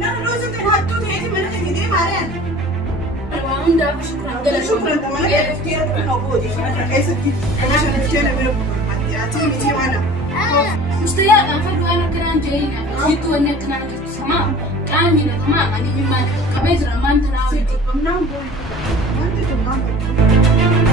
لا الرز انت هتوت هيدي منك ايديه معانا. شكرا ده ما انا تفكيرك موجود يعني انا عايزه كيف عشان نفكيرنا منك اعطيني تي وانا مستياقة فدوا أنا كلام جاينا جيتوا إنك كلام جيتوا تمام كاملة تمام أنا مما كبيت رمان تناولتي قمناهم دول ما انت قمناهم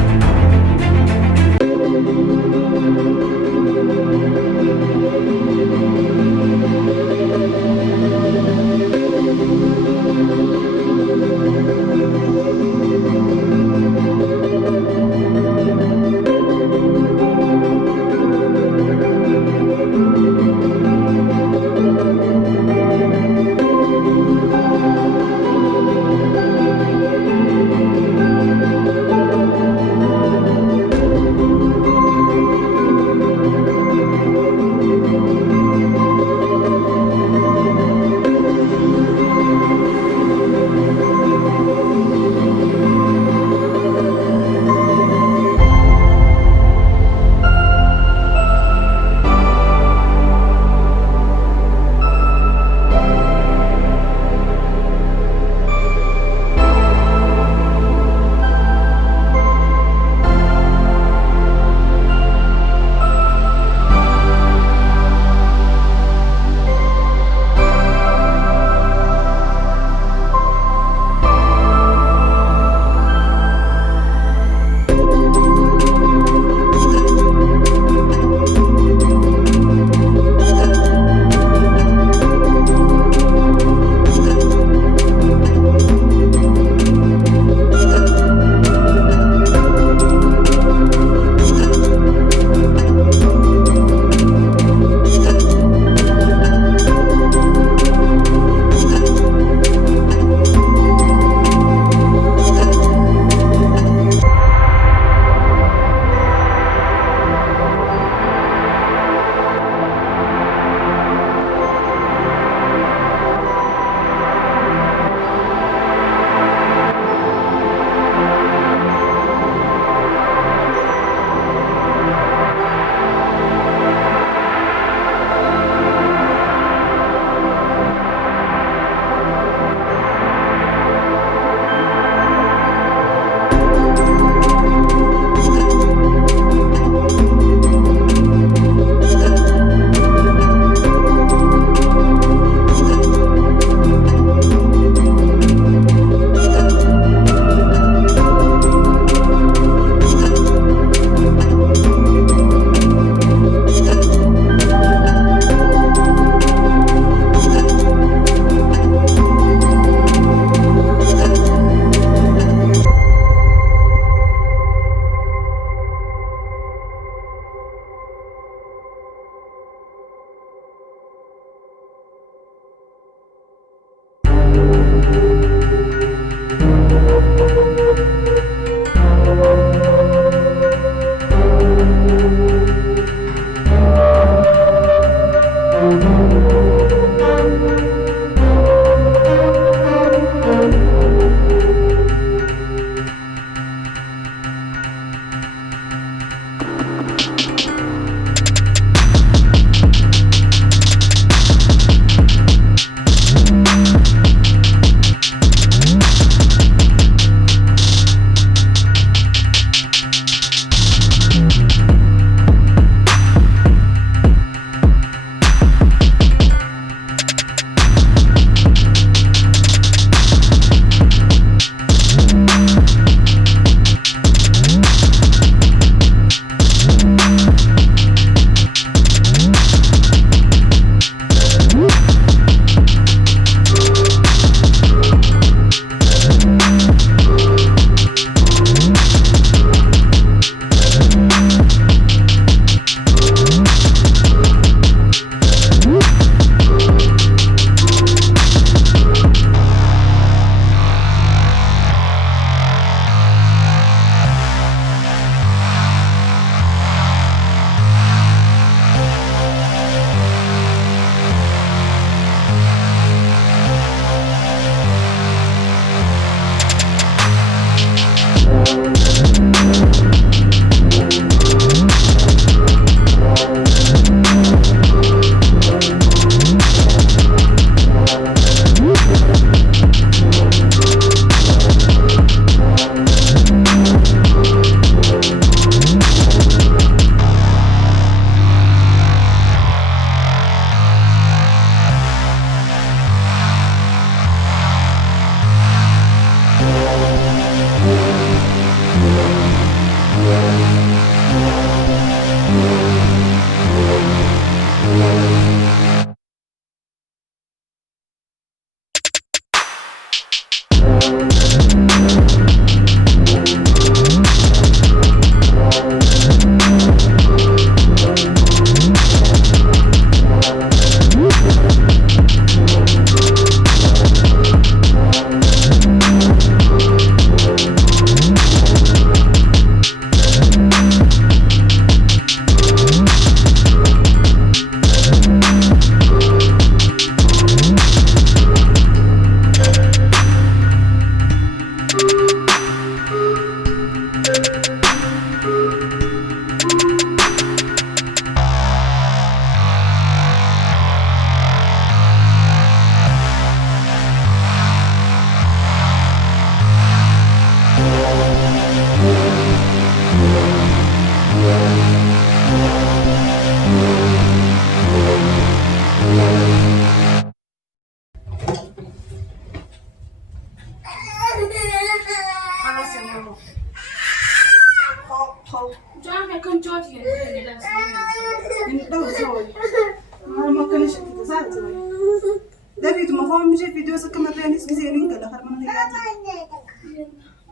دافيد ما فهم مش فيديو سكمة بين اسمي زينين قال آخر من هي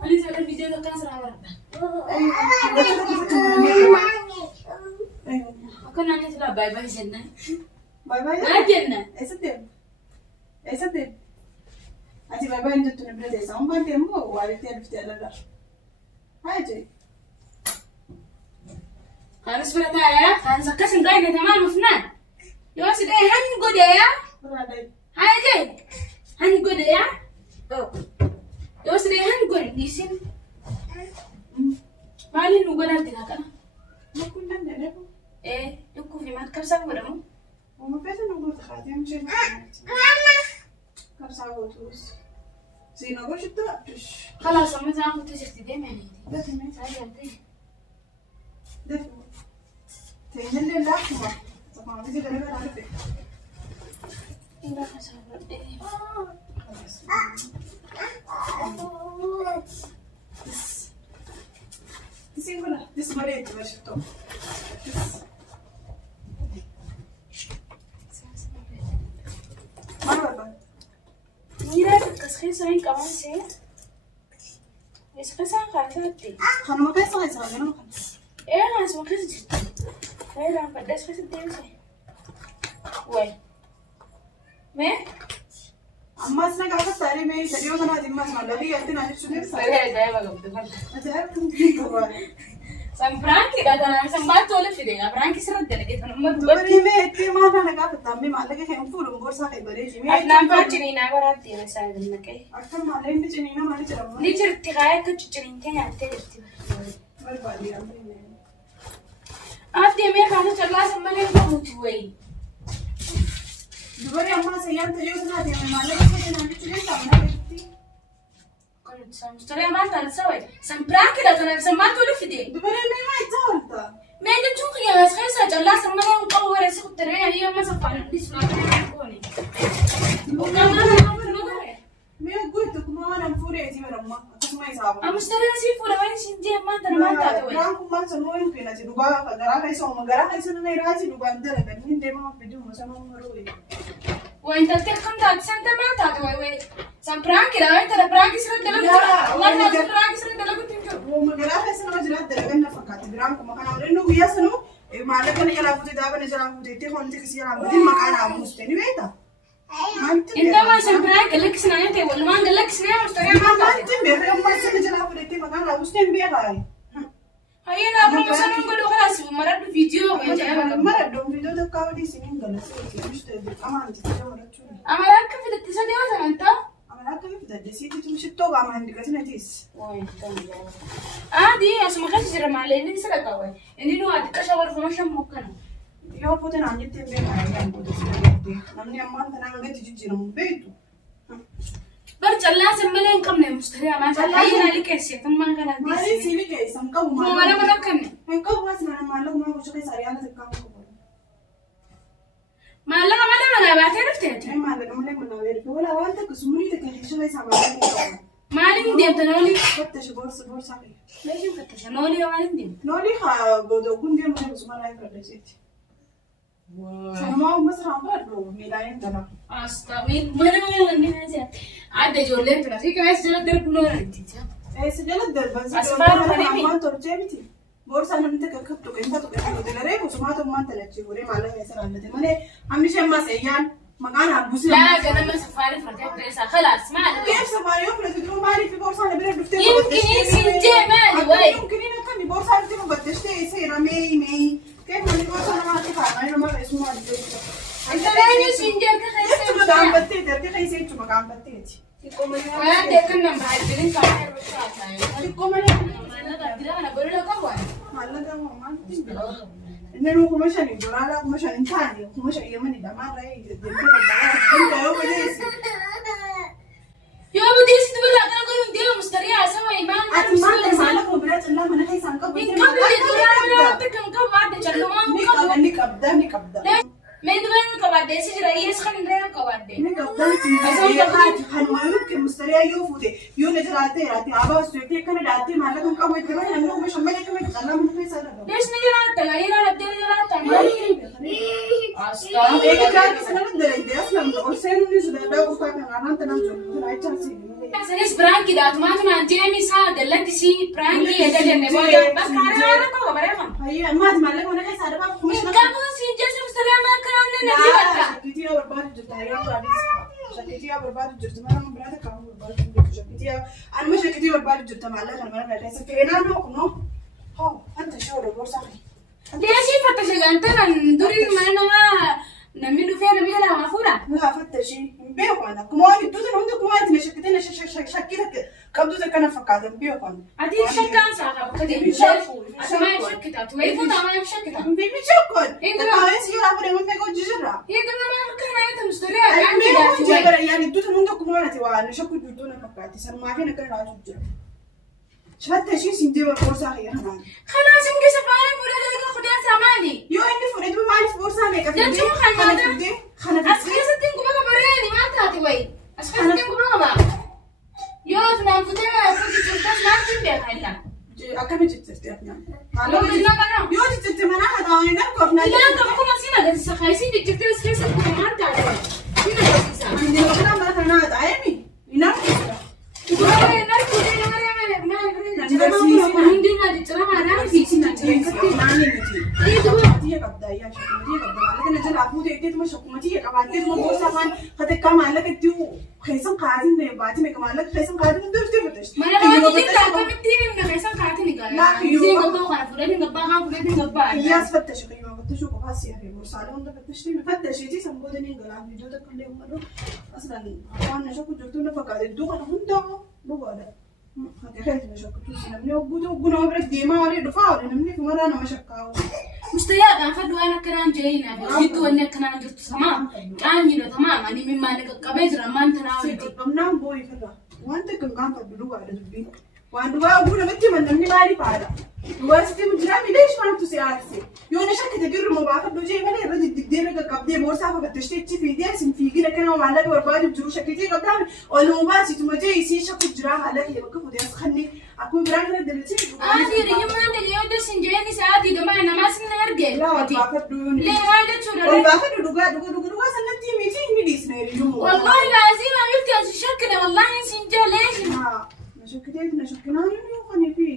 أنا سأل الفيديو ده كان سرعة ورده أيوة وكنا نطلع باي باي جنة باي باي ما جنة أي ستة أتي باي باي أنت تنبلة ديسا هم ما تيمو وعليتي ألفتي على الله هاي جاي خلاص برتايا خلاص سكسن داينا تمام مفنان يوسف إيه هنقول يا هاي جاي هنقول يا يوسف إيه هنقول نيسين مالي نقول أنت كذا ما كنا نعرفه إيه يكون في مات كبسة ورمو وما بيت نقول خاتم مش كبسة وتوس زي نقول شو تقولش خلاص أما زمان كنت جت دايما ده تمام هذه ده تين اللي لحمة طبعا دي كده غير عارفة إيه خلاص إيه تسين ولا تسمريت ما شفتوا مرة ميرا تكسخيس رين كمان سير يسخيس عن خاتاتي خانو ما بيصير يسوي لنا إيه أنا اسمه خيس جت هاي رام بدأت خيس الدنيا وين ما أما أصلا قاعدة تاري مي تريو أنا دي ما اسمع لا هي أنتنا شو نفسها هاي جاي بقى بدي أتعرفكم كمان سامبرانكي ده أنا سامبات ولا في ده برانكي سرد ده لقيت أنا ما دبري مي تي ما أنا قاعدة تامي ما لقي خيم فول مبورسا خي بريجي مي أفنان فاجري نعبرات دي مثلا إنك أكثر ما لين بتجينا ما نجرب نيجي اتغاية كتجرين تاني عتلتي بالبالي أمري أفدي مي خانة الله سمعني بموت وين دبري أما سيان تريو أنا دي ما لقي خيم نجرب تامي كنت سامستري ما تنسوي سامبرانكي ده أنا سامبات ولا في ده دبري مي ما يتزولتا ما يجتوك يا بس خيسة الله سمعني مقوّر يسوق ترى هي ما سفر نسمع كوني مي قلت كم أنا مفوري أتي مرمى أتسمع يسابق أمستري نسيب ولا وين سنتي ما ترى ما تعتوي رانكم ما سنوين كنا تدوبا فدرا كيسو مغرا كيسو نيراتي دوبا ندرا كنين ديما بدو مسما مروي وين تلكم تاتسنت ما تعتوي وين سامبرانكي ده وين ترى براكي سرد دلوقتي والله ما براكي سرد دلوقتي ومغرا كيسو نجرا دلغنا فكات برانكم ما كانوا رنو وياسنو ما لكن يلا فوتي دابا نجرا فوتي تي هون تكسي يلا بدي ما كان ابوستني ويتا انت ما سامبرانكي لك سنانتي ولا ما قال لك سنه مستري ما تعتوي انت بيه ما سنجرا فوتي ما كان ابوستني بيه هاي هينا ابو مثلا نقول خلاص مرد فيديو مرة دوم فيديو ده كاودي سنين جلسة مش تدري أما أنت تجاوب أما لا كيف تتصدق ولا أنت؟ أما لا كيف تدري سيتي تمشي توقع ما عندك أصلا تيس وين تاني دي أسمع كذا جرى مع اللي نسأل كوي إني نو عاد كشاور فماش ممكن يو فوتين عندي تنبيه ما يعمل بودي سيدي نمني أما أنت نعمل تيجي جرى من بيتو برجع لازم ملين كم مشتري ما شاء الله هي اللي كيسي ثم ما كان ما لي سيبي كيس هم كم ما أنا ما كان كم بس ما لو ما وش كيس أريانا تكام كبر ما لا بعترف تهتي ما لك ما لك من غير ولا وانت كسموني تكهيش ليس عمالك ما عندي تنولي فتش بورصة خير ليش مفتش نولي ما عندي نولي خا بدو كون ديال ما بسمع لايف رجيت سلام بس هم برضو ميلاين ترى أستغفر ما نزل عاد جولين ترى في كمان سجل درب نور أنت إيه سجل الدرب بس أسفار خليني ما ترجمتي بورصة أنا نتك كبتو أنت تقول تدري وسمعت ما تلتشي وري ما له يسأل عن ده ماني عم شيء ما سيان ما كان أبوسي لا أنا ما سفاري فرجع بريسا خلاص ما أدري كيف سفاري يوم تدرون مالي في بورصة أنا بريد بفتح يمكن يسنجي مالي وين يمكن إنه كان بورصة أنا تبغى بتشتري يصير مي كيف مالي بورصة أنا ما أعرف أنا ما اسمه أنت لا يسنجي كذا أنت ما قام بتيت أنت خيسي أنت ما قام بتيت وأنا دكنا معدلين كمان رشاة تقوم أنا بقول لك أهون هلا ده ما تنبه إنه هو مش هنقول على مش هنتاني هو مش يمني ده ما رأي ده أنت يوم ليس يوم ديس تقول لك أنا أقول ديو مستريح سوي ما أتمنى ما لك وبرات الله من هاي سانك من قبل يدور أنا تكلم كم بعد جلوان نكبدا من دون كبعد ديس جرائيس خلينا كبعد نكبدا هنما يمكن مستريح يوفودي يوم نجراتي راتي أبا سويتي كنا داتي ما لكم كم يتمنى إنه مش هم اللي كم يتكلم من في سنة ليش نجرات تغير على الدنيا نجرات Astaga. Eeggataan sana dalagdee aslan ol seenuun sudaa dhufaa kan aanaan tanaan jiru raachaa sibiilee. Sanis prank daatu maatumaan jeemi isaa dallatti si prank eegalle booda bakka haaraa koo bareeffama. Hayya maati maallaqaa mana keessaa dhabaa kumis Kamu si jesu salama kana na dibatta. Shakkitii barbaadu jirta yoo baadis. Shakkitii barbaadu jirta mana biraata kan barbaadu jirta. Shakkitii anuma shakkitii barbaadu jirta maallaqaa mana keessaa feenaan dhooqnoo. Hoo anta shoora gorsaa. Deeshii fattashe gantaan durii mana namaa namni dhufee namni jala waa fuudha. Laa fattashii hin beekan akkuma waan iddoo sana hundi kuma itti shakkitii shakkii qabdu akkana fakkaatan beekan. Ati shakkaan saaka bakka deebisaa. Asuma shakkitaatu wayii fuudha amaa shakkita. Bibi shakkoon. Taa'ee si yoo raafuu deemuun beeku jijjiirra. Egaa nama kana ayyaata mustariyaa Ay kan beeku jedhaati jijjiirra yaani iddoo sana hundi kuma waan waan shakku iddoo na fakkaati sanumaa fi akka raasuu jira. Fattashii siin deema boorsaa fayyadamaan. Kanaa sin keessa faana fuudhee egaa kudhan samaani. Yoo inni fudhatu maaliif boorsaa meeqa fidee? Jechuun kan nyaata as keessatti hin quba bareedi maal taate wayi as keessatti hin quba qaba. Yoo tunaan futee akka jijjiirtas maal hin beekan. Akkami jijjiirti afnaan? Yoo jijjiirna kana. Yoo jijjiirti mana haadhaan hin argu afnaan. Ilaan qabu kuma siin agarsiisa kaayisiin jijjiirtee as keessatti quba maal taate wayi. Siin agarsiisa. Inni bakka mana kana haadhaa emi? Inni argu. Waan inni argu ta'e nama hundi na jijjiirama haadhaan fi siin agarsiisa. Maani miti. Maatiya qabdaa yaa shakkumatii qabda maallaqa na jalaa fuutee itteetuma shakkumatii qabaatteetuma boorsaa afaan hatekkaa maallaqa itti keessan kaatiin baatii meeqa maallaqa keessan kaatiin hundi dhuftee fudhashti. Mana baay'ee jirta akkamittiin himna keessan kaatiin egaa. Isiin gabbaa kana fudhatiin gabbaa kaan fudhatiin gabbaa. Iyyaas fattashi qayyoo fattashuu qofaas siyaafee boorsaalee hunda fattashtii fattashiitii sanboota ni galaa viidiyoo takka illee uummadhu aslan waan na shakku jirtu na fakkaate iddoo kana hundaa dhugaadha. Hakeekatti na shakkutu namni ogguutu ogguna bira deemaa walii dhufaa wali namni fumaraa nama shakkaa'u. Mustayaa fadhu waan akkanaan jeeyina jirtu wanni akkanaan jirtu samaa qaanyina tamaa ani mimmaan qaqqabee jira maan tanaa walitti. Qabnaan boo'i firra wanta kan gaanfadhu dhugaadha dubbiin. Waan dhugaa ogguu namatti namni maaliif haadha? Dubartii mujiraa miidhee shmaantu si aarse. Yoo na shakkite jirru moo baafadhu jee malee irra diddigdeerra qaqqabdee boorsaa fakkattashitee itti fiigdee isin fiigina kana maallaqa barbaadu jiru shakkitee qabdaan oluma baasituma jee isii shakku jiraa maallaqa yoo bakka fuudhee as kannee akkuma biraan kana dalachee. Ati riyyummaan dalii yoo dasin jeeni sa'aatii gamaa namaas ni arge. Lee waan jechuudha. Ol baafadhu dhugaa sanatti miti inni dhiisna hiriyyummaa. Wallahi laazima mifti asi shakkina wallahi sin jalee. Na shakkinaa yoo kan fi.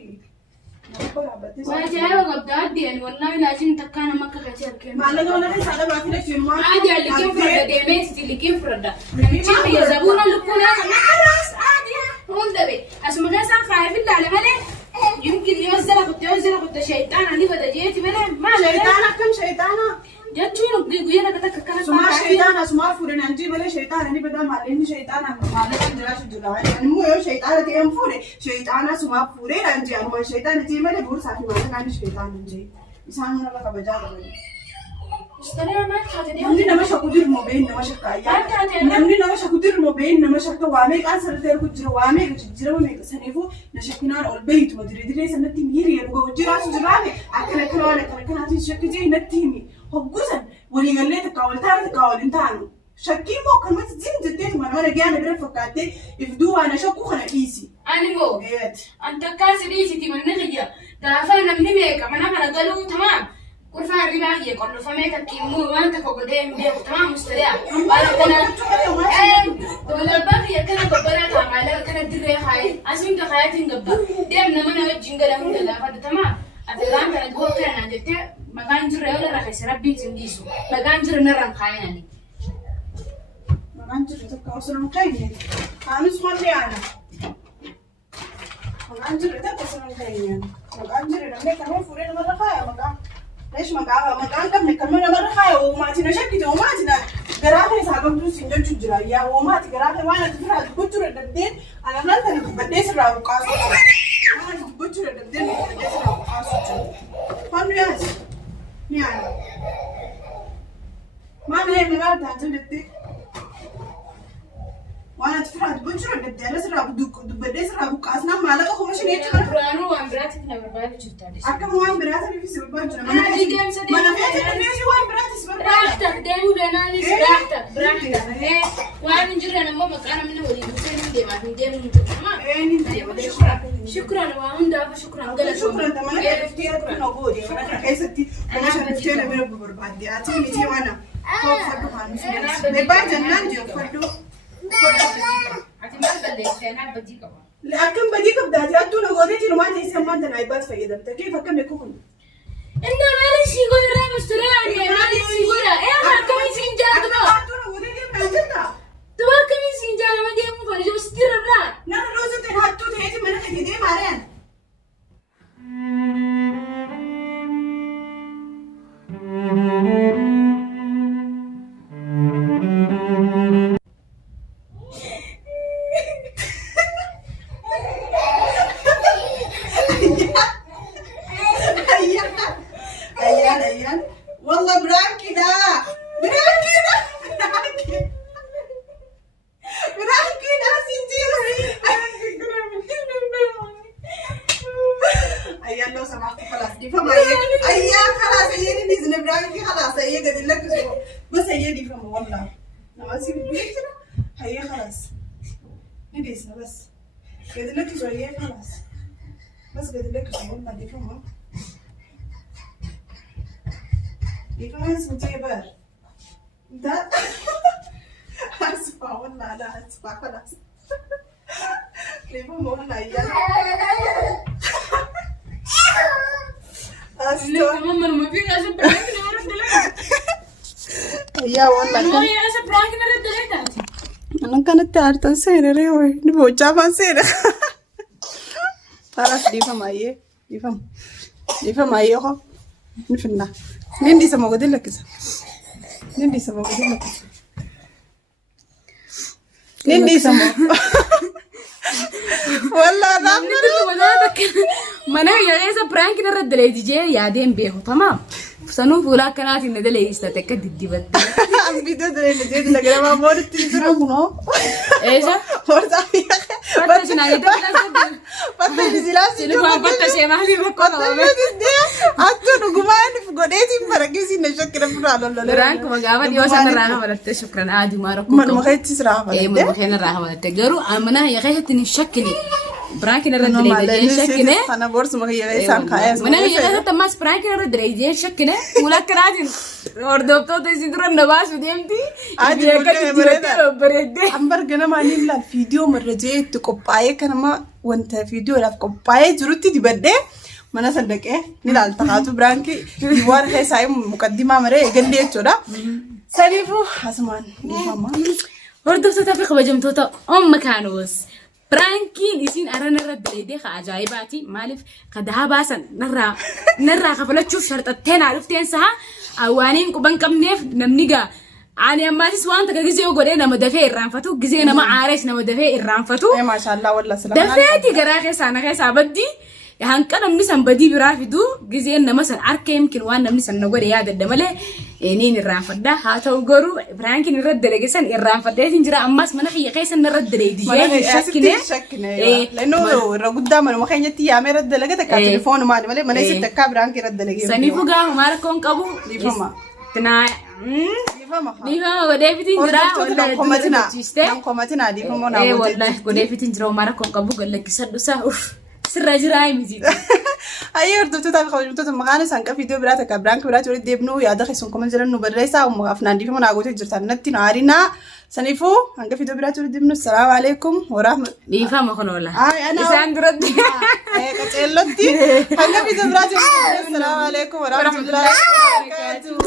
Wajah gabda adian, wallahi lazim takkan nama kekecil kan. Malah kalau nanti sada berarti dah cuma. Ada likim frada deme, si likim frada. Cuma ya zabuna lukuna alas adia. Honda be. Asmana sang kaya fil dalam mana? Yumkin yozera kutta syaitan ani pada jeti mana? Mana? Syaitan akan syaitan. Jechuun guyyaa kana takka kana Suma shaytaana suma fuudhan anjii malee shaytaana ni badaa maalleen shaytaana maalleen jiraatu jira. Immoo yoo shaytaana ta'e hin fuudhe shaytaana suma fuudhee anjii amma shaytaana ta'e malee boorsaa fi maalleen shaytaana anjii. Isaan nama kabajaa qaban. Namni nama shakku jiru moo beeyin nama shakkaayyaa. Namni nama shakku jiru moo beeyin nama shakka waa meeqaan sarartee arguu jira waa meeqa jijjiirama meeqa saniifuu na shakkinaan ol beeyituma diree sanatti miiri yeroo jiraatu jiraame akkana kana waan akkana kanaatiin shakki jee natti himi. Hoggusan walii gallee takkaa wal taane takkaa wal hin taanu. Shakkiin moo akkanumatti zin jetteetu mana giyaan bira fakkaattee ifduu waan shakku kana dhiisi. Ani moo an takkaa si dhiisiti manni kiyya gaafa namni meeqa mana kana galuu tamaa kurfaan ribaa kiyya qollofamee takki immoo waan takka godhee hin beeku tamaa mustariyaa. Waan akkana doolabbaa kiyya kana gabbaraa ta'a maallaqa kana dirree haayee asiin kakaayatiin gabba deemna mana wajjin gala hunda gaafadha tamaa. Adeegaan kana du'a kana jettee maqaan jirre yoo dara keessa rabbiin sin dhiisu maqaan jirre narraan kaayanii. Maqaan jirre tokko osoo hin kaayne kaanus mallee aana. Maqaan jirre tokko osoo hin kaayne maqaan jirre namni kan fuudhee namarra kaaya maqaan. Leesh maqaan qabne kan namarra kaaya uumaati na shakkite uumaati na garaa keessaa qabdu sin jechuu jira yaa uumaati garaa kee waan ati biraa dubbachuu dadhabdee alamnaan tani dubbadhee sirraa buqqaasu jira. Waan dubbachuu dadhabdee dubbadhee sirraa buqqaasu jira. Fannu yaasi. Niana. Mana yang mengalir tanjung detik. Wana tufrah dibunchur detik. Ada serabu dubede serabu kasna malah kau masih ni cuma. Kurang wan berat kita berbalik cerita di sini. Akan wan berat tapi bisa berbalik. Mana di game sedih. Mana dia sih wan berat sih berbalik. Berat, dia udah nangis berat. Wan injur yang mau makan mana boleh bukan dia mah dia minta sama. Ini syukran wan dah syukran. Syukran teman. Kita ikhtiar pun nobo dia. Mana kayak seti. Mana seti lebih berbalik. Aci mesti wana. فردو خامس بيبقى جنان جو فردو لكن بديك بداتي أتونا قودتي لما تيسي ما أنت نايبات فايدة كيف كم يكون انت مالك يقول انا مستريح مالك يقول ايه ما كم سنجان أتونا قودتي ما جنة تبغى كم سنجان ما دي مو فرج مستير بلا نحن روزة تنهاتو تهيتي منك تدي مارين أيان والله براكي ده أيان لو سمحتي خلاص دي فما أيان خلاص أيان نزل براكي خلاص أيان قد لك بس أيان دي فما والله لما أسيب البيت هي خلاص نديسنا بس قد لك شوية خلاص بس قد لك شوية والله دي فما دي فما اسمه بار ده أسفع والله لا أسفع خلاص دي فما والله أيان لا ماما ما في غازة براك انا رد لك يا والله ما هي غازة براك انا رد لك أنا كانت تعرف سيرة ريوي نبغى جامع سيرة خلاص دي فما أيه دي فما أيه خو نفنا نندي سما قدير لك كذا نندي سما قدير لك نندي سما والله لا ما انا يا غازة براك انا رد لك جي يا دين بيه تمام سنوف ولا كانت إن ده ليش تتكد دي بد. الفيديو ده اللي جد لقى ما مورد تيجي منو؟ إيش؟ مورد أبي. بس ناقي ده كذا. بس نزيلا سلوك ما بس شيء ما لي بكون. أتو نقومان في قديتي مركزي نشكر فرالو. رانك ما قابل يوسف نراها ولا تشكرا عادي ما ركوب. من مخيت تسرع. إيه من مخينا راها ولا تجارو أمنا هي خير تنشكلي. براكين الرد ريدين شكله أنا بورس مغيّر إنسان خايس من هي غير تماس براكين الرد ريدين شكله ولا كرادين وردوب تو تيجي النباش وديمتي عادي بريدة أمبر جنا ما نيلا الفيديو مرة جيت تكوباية كنا ما وانت فيديو لا كوباية جروتي دي بدي ما نصدق إيه نيلا التقاطو برانكي ديوار هي ساي مقدمة مرة يقول لي تورا سالفو حسمان يفهمه وردوب تو تفيق بجمتو تو مكانوس برانكين يسين أرانا رد ليديخ عجائباتي مالف قدها باسن نرى خفلت تشوف شرطتين عرفتين سها أوانين كوبان كم نيف نمنيجا أنا أما تسوان تكجزي وقولنا مدفع الرانفتو جزينا ما عارفنا مدفع الرانفتو ما شاء الله والله سلام دفعتي جراخي سانا خي سابدي هنكنا منسان بدي برافدو جزينا مثلا أركي يمكن وانا منسان نقول يا ده دمله إنين الرانفدا هاتو جرو برانكين الرد لجسن الرانفدا تنجرا أماس مناخ يقيسن الرد ليدي شكنه لأنه الرجودة من مخينة تيا مرد لجتك التليفون ما نملي من يصير تكاب برانك رد لجي سنيفو جا هما ركون كابو يفهمه تنا يفهمه ودي تنجرا ولا كوماتنا دي فهمه نعم والله ودي تنجرا هما ركون كابو قال لك سدوسا سراجراي مزيد أيه ردت تابع خرجت مغاني سانك فيديو براتك برانك برات ولد دبنو يا دخل سونكم جلنا نبريسا ومغفنا ندي فيهم ناقوت جرتنا نتي نارينا سنيفو هنك فيديو برات ولد دبنو السلام عليكم ورحمة يفهم ما خلوا الله أنا إنسان برد كتير لطي هنك فيديو برات ولد السلام عليكم ورحمة الله وبركاته